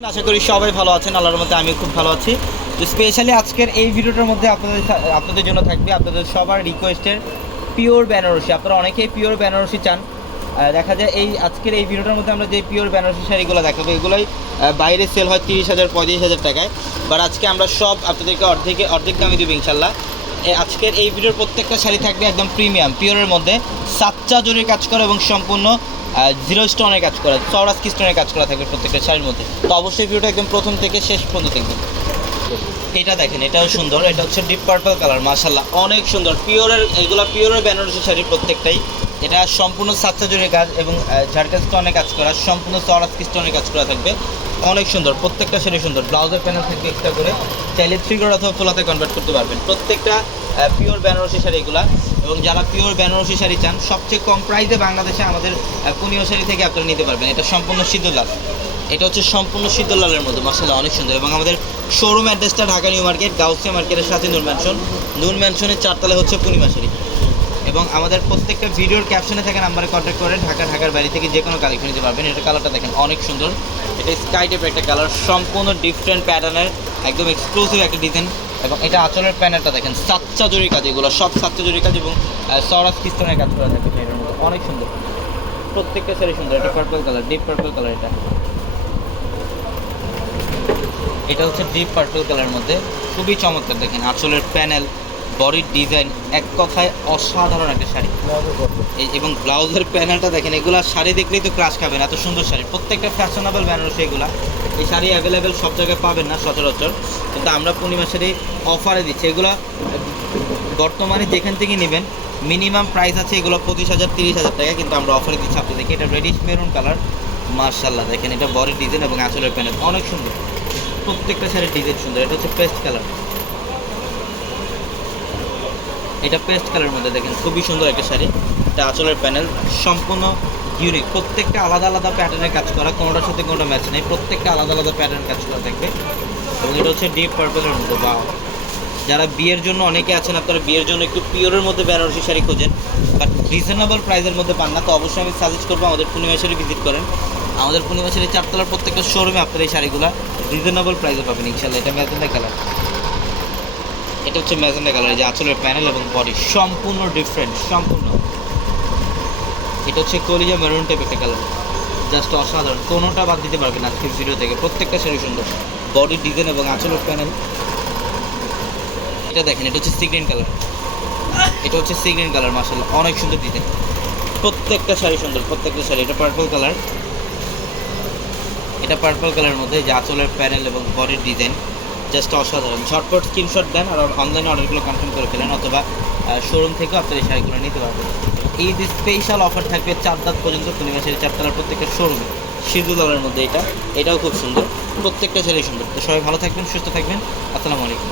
আশা করি সবাই ভালো আছেন, আল্লাহর মধ্যে আমি খুব ভালো আছি। তো স্পেশালি আজকের এই ভিডিওটার মধ্যে আপনাদের আপনাদের জন্য থাকবে আপনাদের সবার রিকোয়েস্টের পিওর বেনারসি। আপনারা অনেকেই পিওর বেনারসি চান। দেখা যায় এই আজকের এই ভিডিওটার মধ্যে আমরা যে পিওর বেনারসি শাড়িগুলো দেখাবো, এগুলোই বাইরে সেল হয় তিরিশ হাজার, পঁয়ত্রিশ হাজার টাকায়। বাট আজকে আমরা সব আপনাদেরকে অর্ধেকে, অর্ধেক দামে দেবো ইনশাল্লাহ আজকের এই ভিডিওর প্রত্যেকটা শাড়ি থাকবে একদম প্রিমিয়াম পিওরের মধ্যে। সাচ্চা জরির কাজ করা এবং সম্পূর্ণ জিরো স্টোনের কাজ করা সরাস স্টোনের কাজ করা থাকবে প্রত্যেকটা শাড়ির মধ্যে। তো অবশ্যই ভিডিওটা একদম প্রথম থেকে শেষ পর্যন্ত দেখবেন। এটা দেখেন, এটাও সুন্দর, এটা হচ্ছে ডিপ পার্পল কালার মাসাল্লাহ অনেক সুন্দর। পিওরের এগুলো পিওরের বেনারসি শাড়ি প্রত্যেকটাই। এটা সম্পূর্ণ সাতটা জুড়ে কাজ এবং ঝাড়কা স্টোনে কাজ করা, সম্পূর্ণ সরাস স্টোনে কাজ করা থাকবে। অনেক সুন্দর, প্রত্যেকটা শাড়ি সুন্দর। ব্লাউজের প্যানেল থাকবে এক্সট্রা করে। চাইলে থ্রি কোড অথবা ফোলাতে কনভার্ট করতে পারবেন। প্রত্যেকটা পিওর বেনারসি শাড়ি এগুলা। এবং যারা পিওর বেনারসি শাড়ি চান, সবচেয়ে কম প্রাইসে বাংলাদেশে আমাদের পুনিয় শাড়ি থেকে আপনারা নিতে পারবেন। এটা সম্পূর্ণ সিদ্ধ লাল এটা হচ্ছে সম্পূর্ণ শীতল লালের মধ্যে মাসাল্লাহ অনেক সুন্দর। এবং আমাদের শোরুম অ্যাড্রেসটা ঢাকা নিউ মার্কেট, গাউসিয়া মার্কেটের সাথে নুন ম্যানশন নুন ম্যানশনের চারতলা হচ্ছে পূর্ণিমা শাড়ি। এবং আমাদের প্রত্যেকটা ভিডিওর ক্যাপশনে থাকা নাম্বারে কন্ট্যাক্ট করে ঢাকা, ঢাকার বাড়ি থেকে যে কোনো কালেকশন নিতে পারবেন। এটা কালারটা দেখেন, অনেক সুন্দর। এটা স্কাই টাইপের একটা কালার সম্পূর্ণ ডিফারেন্ট প্যাটার্নের একদম এক্সক্লুসিভ একটা ডিজাইন এবং এটা আঁচলের প্যানেলটা দেখেন সাতচা জরির কাজ এগুলো, সব সাতচা জরির কাজ এবং সরাস কিস্তনের কাজ করা থাকে এটার মধ্যে। অনেক সুন্দর। প্রত্যেকটা শাড়ি সুন্দর, এটা purple colour deep purple colour এটা। এটা হচ্ছে ডিপ পার্পল কালারের মধ্যে। খুবই চমৎকার দেখেন, আঁচলের প্যানেল বডির ডিজাইন এক কথায় অসাধারণ একটা শাড়ি। এবং ব্লাউজের প্যানেলটা দেখেন, এগুলা শাড়ি দেখলেই তো ক্রাশ খাবেন, এত সুন্দর শাড়ি। প্রত্যেকটা ফ্যাশনেবল বেনারসি এগুলা। এই শাড়ি অ্যাভেলেবেল সব জায়গায় পাবেন না সচরাচর। কিন্তু আমরা পূর্ণিমা শাড়ি অফারে দিচ্ছি। এগুলা বর্তমানে যেখান থেকে নেবেন মিনিমাম প্রাইস আছে এগুলো পঁচিশ হাজার, তিরিশ হাজার টাকা। কিন্তু আমরা অফারে দিচ্ছি আপনাদেরকে, এটা রেডিশ মেরুন কালার মার্শাল্লাহ দেখেন এটা বডির ডিজাইন এবং আঁচলের প্যানেল অনেক সুন্দর। প্রত্যেকটা শাড়ির ডিজাইন সুন্দর। এটা হচ্ছে পেস্ট কালার এটা পেস্ট কালারের মধ্যে দেখেন, খুবই সুন্দর একটা শাড়ি। এটা আঁচলের প্যানেল, সম্পূর্ণ ইউনিক প্রত্যেকটা আলাদা আলাদা প্যাটার্নের কাজ করা, কোনোটার সাথে কোনোটা ম্যাচ নেই। প্রত্যেকটা আলাদা আলাদা প্যাটার্ন কাজ করা থাকবে এবং এটা হচ্ছে ডিপ পার্পলের মধ্যে বা যারা বিয়ের জন্য অনেকে আছেন, আপনারা বিয়ের জন্য একটু পিওরের মধ্যে বেনারসি শাড়ি খোঁজেন। বাট রিজনেবল প্রাইসের মধ্যে পান না, তো অবশ্যই আমি সাজেস্ট করব আমাদের পূর্ণিমা শাড়ি ভিজিট করেন। আমাদের পূর্ণিমা শাড়ি চারতলার প্রত্যেকটা শোরুমে আপনারা এই শাড়িগুলো রিজনেবল প্রাইসে পাবেন ইনশাল্লাহ এটা ম্যাজেন্ডা কালার এটা হচ্ছে ম্যাজেন্ডা কালার যে আঁচলের প্যানেল এবং বডি সম্পূর্ণ ডিফারেন্ট সম্পূর্ণ। এটা হচ্ছে কলিজা মেরুন টাইপ একটা কালার জাস্ট অসাধারণ, কোনোটা বাদ দিতে পারবেন আজকের ভিডিও থেকে। প্রত্যেকটা শাড়ি সুন্দর। বডি ডিজাইন এবং আঁচলের প্যানেল এটা দেখেন, এটা হচ্ছে সিগ্রিন কালার এটা হচ্ছে সিগ্রিন কালার মাসাল্লাহ অনেক সুন্দর ডিজাইন প্রত্যেকটা শাড়ি সুন্দর, প্রত্যেকটা শাড়ি। এটা পার্পল কালার এটা পার্পল কালারের মধ্যে যে আঁচলের প্যানেল এবং বডির ডিজাইন জাস্ট অসাধারণ। ঝটপট স্ক্রিনশট দেন আর অনলাইনে অর্ডারগুলো কনফার্ম করে ফেলেন, অথবা শোরুম থেকে আপনার এই শাড়িগুলো নিতে পারবেন। এই যে স্পেশাল অফার থাকবে চার দাঁত পর্যন্ত পূর্ণিমা শাড়ি চারতলার প্রত্যেকটা শোরুম শোরুমে দলের মধ্যে এটা। এটাও খুব সুন্দর। প্রত্যেকটা শাড়ি সুন্দর। তো সবাই ভালো থাকবেন, সুস্থ থাকবেন। আসসালামু আলাইকুম।